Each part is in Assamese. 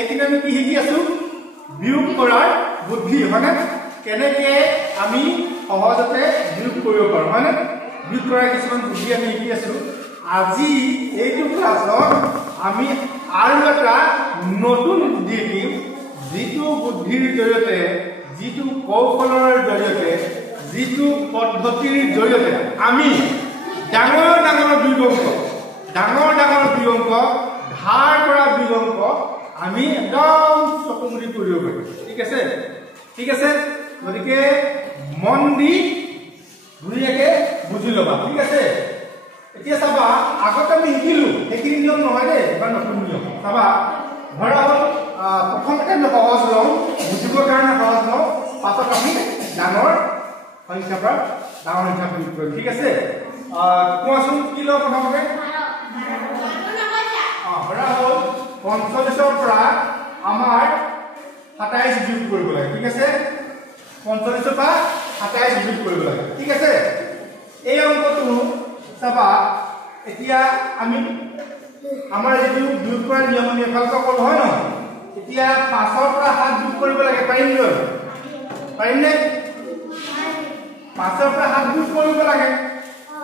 এইখিনি আমি কি শিকি আছো বিয়োগ কৰাৰ বুদ্ধি হয়নে কেনেকে আমি সহজতে বিয়োগ কৰিব পাৰো হয়নে বিয়োগ কৰাৰ কিছুমান বুদ্ধি আমি শিকি আছো আজি এইটো ক্লাছত আমি আৰু এটা নতুন বুদ্ধি দিম যিটো বুদ্ধিৰ জৰিয়তে যিটো কৌশলৰ জৰিয়তে যিটো পদ্ধতিৰ জৰিয়তে আমি ডাঙৰ ডাঙৰ বিয়োগ অংক ধাৰ কৰা বিয়োগ অংক আমি একদম চকুমুদি কৰিব পাৰিম ঠিক আছে গতিকে মন দি ধুনীয়াকে বুজি ল'বা ঠিক আছে এতিয়া চাবা আগতে আমি শিকিলো সেইখিনি নিয়ম নহয় দেই বা নতুন নিয়ম চাবা ধৰা হ'ল প্ৰথমতে আমি সহজ লওঁ বুজিবৰ কাৰণে সহজ লওঁ পাছত আমি ডাঙৰ সংখ্যাৰ পৰা ডাঙৰ সংখ্যা বিয়োগ কৰিম ঠিক আছে কোৱাচোন কি লওঁ প্ৰথমতে ধৰা হ'ল 45ৰ পৰা আমাৰ 27 বিয়োগ কৰিব লাগে ঠিক আছে 45ৰ পৰা 27 বিয়োগ কৰিব লাগে ঠিক আছে এই অংকটো চাবা এতিয়া আমি আমাৰ যিটো বিয়োগ কৰাৰ নিয়ম আমি এফালকৈ কৰোঁ হয় নহয় এতিয়া 5ৰ পৰা 7 বিয়োগ কৰিব লাগে পাৰিমনে 5ৰ পৰা 7 বিয়োগ কৰিব লাগে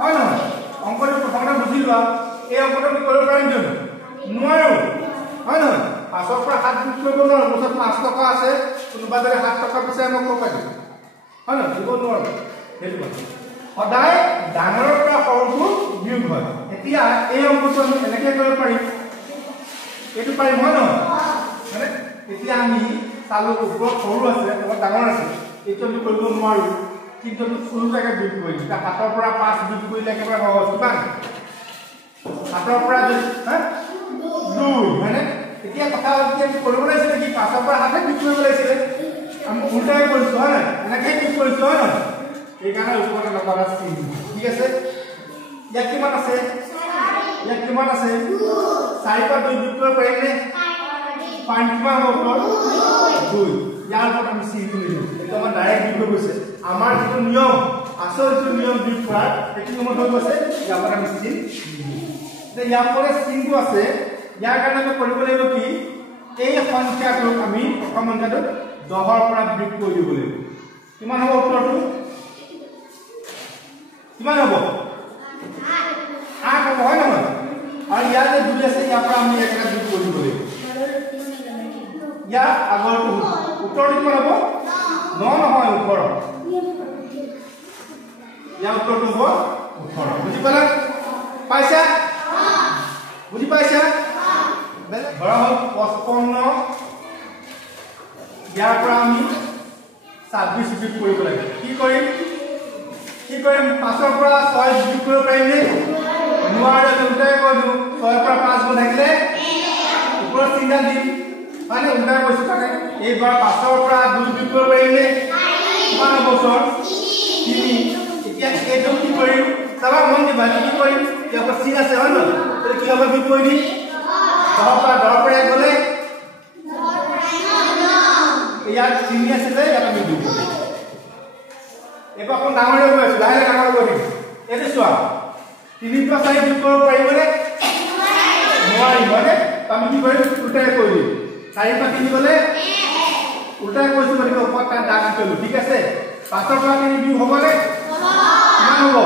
হয় নহয় অংকটো প্ৰথমতে বুজি লোৱা এই অংকটো আমি কৰিব পাৰিম জানো নোৱাৰো হয় নহয় 5ৰ পৰা 7 বিয়োগ কৰিব নোৱাৰো ওচৰত 5 টকা আছে কোনোবা যদি 7 টকা পিছে আমাক ক'ব পাৰিম হয় নহয় দিব নোৱাৰো সেইটো সদায় ডাঙৰৰ পৰা সৰুটো বিয়োগ হয় এতিয়া এই অংকটো আমি এনেকৈ কৰিব পাৰিম এইটো পাৰিম হয় নহয় মানে এতিয়া আমি চালো ওপৰত সৰু আছে তলত ডাঙৰ আছে এইটো আমি কৰিব নোৱাৰো কিন্তু সৰুটাকে বিয়োগ কৰিম এতিয়া 7ৰ পৰা 5 বিয়োগ কৰিলে একেবাৰে সহজ কিমান 7ৰ পৰা 2 হয়নে এতিয়া কথা হ'ল কি আমি কৰিব লাগিছিলে কি 5ৰ পৰা 7 বিয়োগ কৰিব লাগিছিলে আমি উল্টাই কৰিছো হয় নাই এনেকৈ বিয়োগ কৰিছো হয় নহয় এইকাৰণে ওপৰত লগাবা চিন ঠিক আছে ইয়াত কিমান আছে 4 পৰা 2 বিয়োগ কৰিব পাৰিম নে পাঁচ কিমান হ'ব 2 ইয়াৰ ওপৰত আমি চিন দিলো এটা আমাৰ ডাইৰেক্ট বিয়োগ গৈছে আমাৰ যিটো নিয়ম আসল যিটো নিয়ম বিয়োগ কৰাৰ সেইটো নিয়মত হৈ গৈছে ইয়াৰ ওপৰত আমি চিন যে ইয়াৰ ওপৰত চিনটো আছে ইয়াৰ কাৰণে আমি কৰিব লাগিব কি এই সংখ্যাটোক আমি প্ৰথম সংখ্যাটো 10ৰ পৰা বিয়োগ কৰি দিব লাগিব কিমান হ'ব উত্তৰটো কিমান হ'ব 8 হ'ব হয় নহয় আৰু ইয়াত যে 2 আছে ইয়াৰ পৰা আমি এটা বিয়োগ কৰি দিব লাগিব ইয়াৰ আগৰটো উত্তৰটো কিমান হ'ব 9 নহয় 18 ইয়াৰ উত্তৰটো হ'ব 18 বুজি পালা বুজি পাইছা ধৰা হ'ল 55 ইয়াৰ পৰা আমি 26 বিয়োগ কৰিব লাগে কি কৰিম 5ৰ পৰা 6 বিয়োগ কৰিব পাৰিমনে নোৱাৰে উল্টাই কৈ দিওঁ 6ৰ পৰা 5 গৈ থাকিলে ওপৰত চিন্তা দিম মানে উল্টাই কৈছো কাৰণে এইবাৰ 5ৰ পৰা 2 বিয়োগ কৰিব পাৰিমনে কিমান হ'ব ওচৰ 3 এতিয়া এইটো কি কৰিম চাবা মন দিবা কি কৰিম ইয়াৰ পৰা চিন আছে হয় নহয় কি হ'ব বিয়োগ কৰি দিম 10ৰ পৰা 10 পৰা গ'লে ইয়াত চিনি আছিলে ইয়াত আমি বিয়োগ কৰিম এবাৰ কোন ডাঙৰ হৈ গৈছে লাহে ডাঙৰ হৈ গৈ এইটো চোৱা 3 পৰা 4 বিয়োগ কৰিব পাৰিবনে নোৱাৰিম হয়নে আমি কি কৰিম উল্টাই কৰি দিম 4 পৰা 3 গ'লে উল্টাই কৈছো মানে ওপৰত তাৰ দাগ দিলো ঠিক আছে 5ৰ পৰা 3 বিয়োগ হ'বনে কিমান হ'ব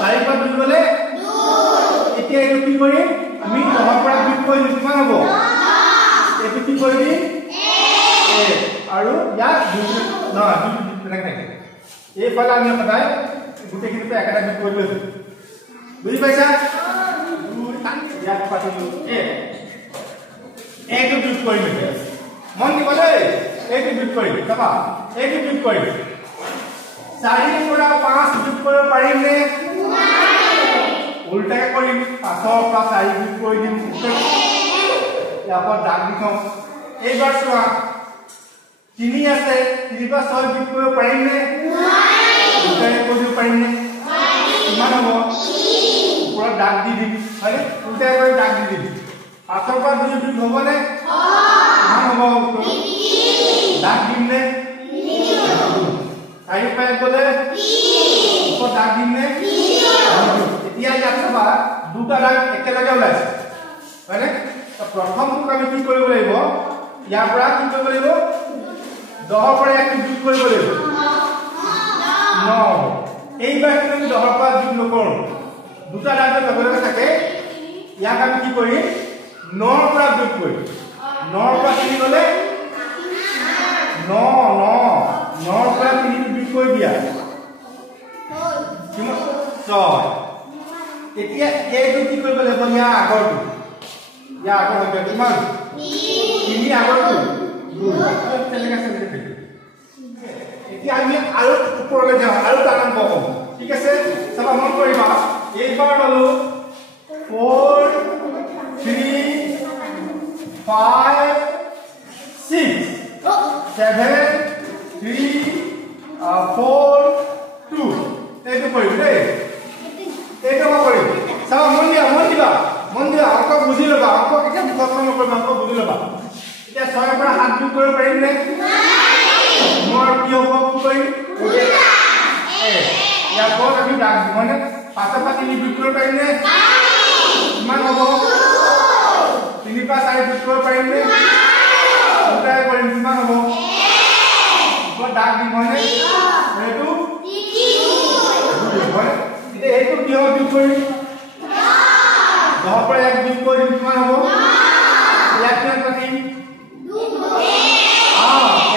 4 পৰা 2 গ'লে এতিয়া এইটো কি কৰিম আমি 10ৰ পৰা বিয়োগ কৰিম কিমান হ'ব এইটো কি কৰি দিম আৰু ইয়াত 2 নহয় 2 থাকে এইফালে আমি সদায় গোটেইখিনিতে একেটা বিয়োগ কৰি লৈছো বুজি পাইছা ইয়াত পাতিলো এইটো বিয়োগ কৰিম এতিয়া মন দিব দেই এইটো বিয়োগ কৰিম চাবা এইটো বিয়োগ কৰিম 4 পৰা 5 বিয়োগ কৰিব পাৰিম নে উল্টাই কৰিম 5ৰ পৰা 4 বিয়োগ কৰি দিম ইয়াৰ পৰা দাগ দি থওঁ এইবাৰ চোৱা 3 আছে 3 পৰা 6 বিয়োগ কৰিব পাৰিম নে উল্টাই কৰিব পাৰিম নে কিমান হ'ব ওপৰত দাগ দি দিম হয়নে উল্টাই কৰি দাগ দি দিম 5ৰ পৰা 2 বিয়োগ হ'বনে কিমান হ'ব দাগ দিম নে 4 পৰা 1 গ'লে ওপৰত দাগ দিম নে এতিয়া ইয়াত চাবা দুটা দাগ একেলগে ওলাইছে হয়নে প্ৰথমটো আমি কি কৰিব লাগিব ইয়াৰ পৰা কি কৰিব লাগিব 10 পৰা 1 যোগ কৰিব লাগিব 9 এইবাৰ কি আমি 10 পৰা যোগ নকৰো দুটা দাগৰ লগে লগে থাকে ইয়াক আমি কি কৰিম 9 পৰা যোগ কৰিম 9 পৰা কি গলে 9 পৰা 3 যোগ কৰি দিয়া কিমান 6 এতিয়া এইটো কি কৰিব লাগিব ইয়াৰ আগৰটো কিমান 3 আগৰটো 2 তেনেকৈ আছে এতিয়া আমি আৰু ওপৰলৈ যাওঁ আৰু টান পাব ঠিক আছে চাবা মন কৰিবা এইবাৰ ললো 4 3 5 6 7 3 4 2 এইটো কৰিম দেই এইটো কৰিম চাবা মন দিবা অংক বুজি লবা অংক কেতিয়া মুখস্থ নকৰিবা অংক বুজি লবা এতিয়া 6 পৰা 7 যোগ কৰিব পাৰিম নে মোৰ কি হ'ব কি কৰিম ইয়াৰ পৰা আমি দাগ মানে 5 পৰা 3 যোগ কৰিব পাৰিম নে কিমান হ'ব 3 পৰা 4 যোগ কৰিব পাৰিম নে দুটাই কৰিম কিমান হ'ব দাগ দিম হয়নে এইটো হয় এতিয়া এইটো কি হ'ব যোগ কৰিম 10 পৰা 1 যোগ কৰিম কিমান হ'ব ইয়াক কিমান পাতিম 2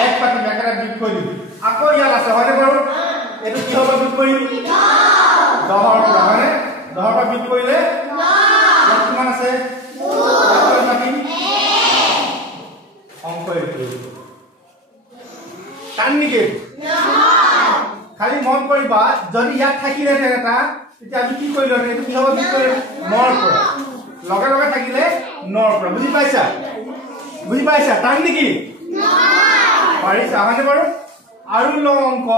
এক পাতিম একেটা যোগ কৰিম আকৌ ইয়াত আছে হয়নে বাৰু এইটো কি হ'ব যোগ কৰিম 10 পৰা হয়নে 10 পৰা যোগ কৰিলে ইয়াত কিমান আছে 2 পাতিম অংক এইটো টান নেকি খালি মন কৰিবা যদি ইয়াত থাকিলে এটা তেতিয়া আমি কি কৰিলো এইটো কি হ'ব যোগ কৰিম 9 পৰা লগে লগে থাকিলে 9 পৰা বুজি পাইছা টান নেকি পাৰিছা হয়নে বাৰু আৰু ল অংক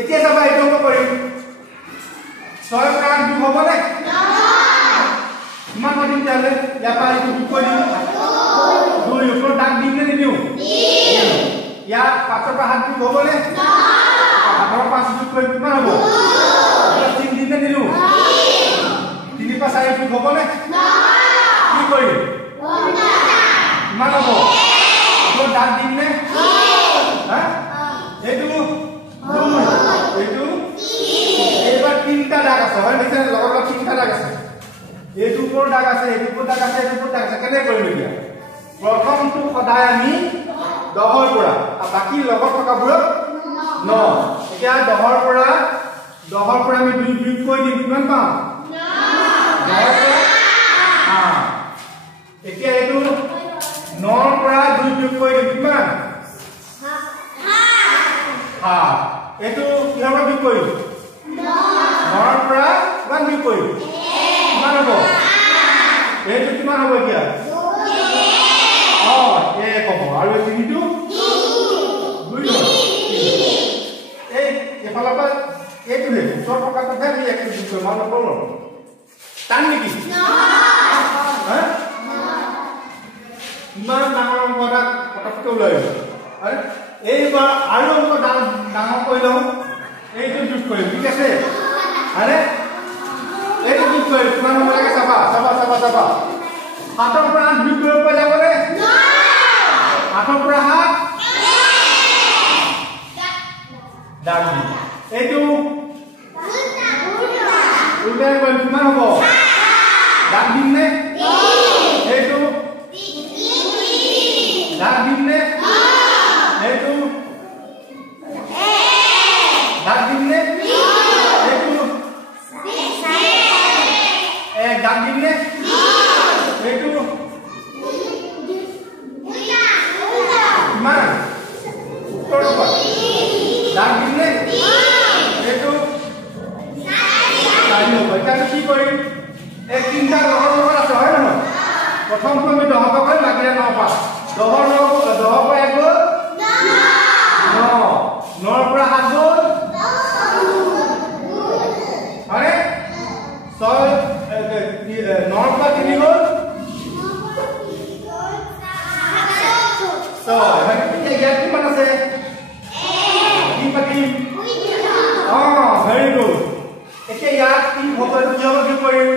এতিয়া চাবা এইটো অংক কৰিম 6 পৰা 8 যোগ হ'ব নে কিমান দিম তেতিয়াহ'লে ইয়াৰ পৰা এইটো যোগ কৰি দিম 2 ওপৰত দাগ দিম নে নিদিওঁ ইয়াত 5 পৰা 7 যোগ হ'ব নে 7 পৰা 5 যোগ কৰি কিমান হ'ব 3 দিম নে নিদিওঁ 3 পৰা 4 যোগ হ'ব নে কি কৰিম কিমান হ'ব ওপৰত দাগ দিম নে এইটো এইবাৰ 3টা দাগ আছে হয় নিশ্চয় লগৰ 3টা দাগ আছে এইটো ওপৰত দাগ আছে এইটো ওপৰত দাগ আছে এইটো ওপৰত দাগ আছে কেনে কৰিম এতিয়া প্ৰথমটো সদায় আমি 10 পৰা আৰু বাকি লগত থকাবোৰত 9 এতিয়া 10 পৰা আমি 2 যোগ কৰি দিম কিমান পাম 10 পৰা এতিয়া এইটো 9 পৰা 2 যোগ কৰি দিম কিমান এইটো কিহৰ পৰা যোগ কৰিম 9 পৰা কিমান যোগ কৰিম কিমান হ'ব এইটো কিমান হ'ব এতিয়া 1 হ'ব আৰু এই 3টো 2 হ'ব এই এফালৰ পৰা এইটোহে ওচৰ টকাটোহে আমি 1 যোগ কৰিম আৰু নকৰোঁ টান নেকি ইমান ডাঙৰ অংক এটা পটককৈ ওলাই আহিব এইবাৰ আৰু অংক ডাঙৰ কৰি লওঁ এইটো যোগ কৰিম ঠিক আছে আৰে এইটো যোগ কৰিম কিমান হ'ব লাগে চাবা 7 পৰা 8 যোগ কৰিব পৰা যাব নে 8 পৰা 7 দাগ দিম এইটো উল্টাই কৰিম কিমান হ'ব দাগ দিম নে এইটো দাগ দিম নে এইটো দাগ দিম নে এইটো দাগ দিম নে এইটো কিমান উত্তৰ দাগ দিম নে এইটো 4 হ'ব এতিয়া কি কৰিম এই 3টা লগত আছে হয় নহয় প্ৰথমটো আমি 10 পৰা কৰিম বাকিটা 9 পৰা 10 পৰা 1 গ'ল 9 পৰা 7 গ'ল হয় 9 পৰা 3 গ'ল 6 হয় এতিয়া ইয়াত কিমান আছে কি পাতিম ভেৰি গুড এতিয়া ইয়াত কি হ'ব কি হ'ব কি কৰিম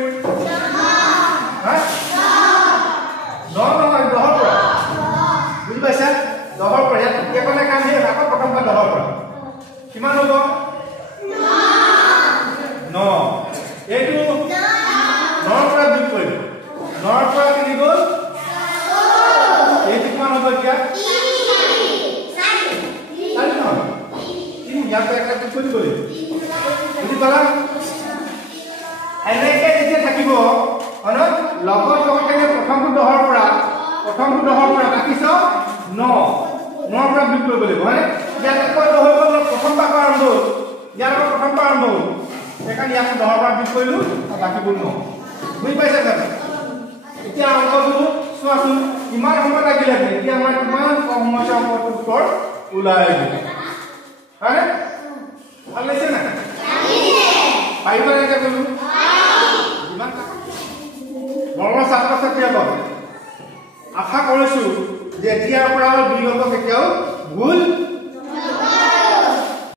ইয়াত একটা যোগ কৰি দিব লাগিব বুজি পালা এনেকে যেতিয়া থাকিব হয় লগত লগতে প্ৰথমটো 10ৰ পৰা বাকি সব 9 9ৰ পৰা যোগ কৰিব লাগিব হয় ইয়াত কত হৈ গ'ল প্ৰথম পাক আৰম্ভ হ'ল ইয়াৰ পৰা প্ৰথম পাক আৰম্ভ হ'ল এখান ইয়াত 10ৰ পৰা যোগ কৰিলো আৰু বাকিবোৰ 9 বুজি পাইছা জানো এতিয়া অংকটো চোৱাচোন কিমান সময় লাগিলে এতিয়া আমাৰ কিমান কম সময়ত অংকটো উত্তৰ ওলাই আহিব হয় ভাল লাগিছে না পাৰিবা নে এতিয়া ক'লো ইমান মৰমৰ ছাত্ৰ ছাত্ৰীসকল আশা কৰিছো যে এতিয়াৰ পৰা বিগত কেতিয়াও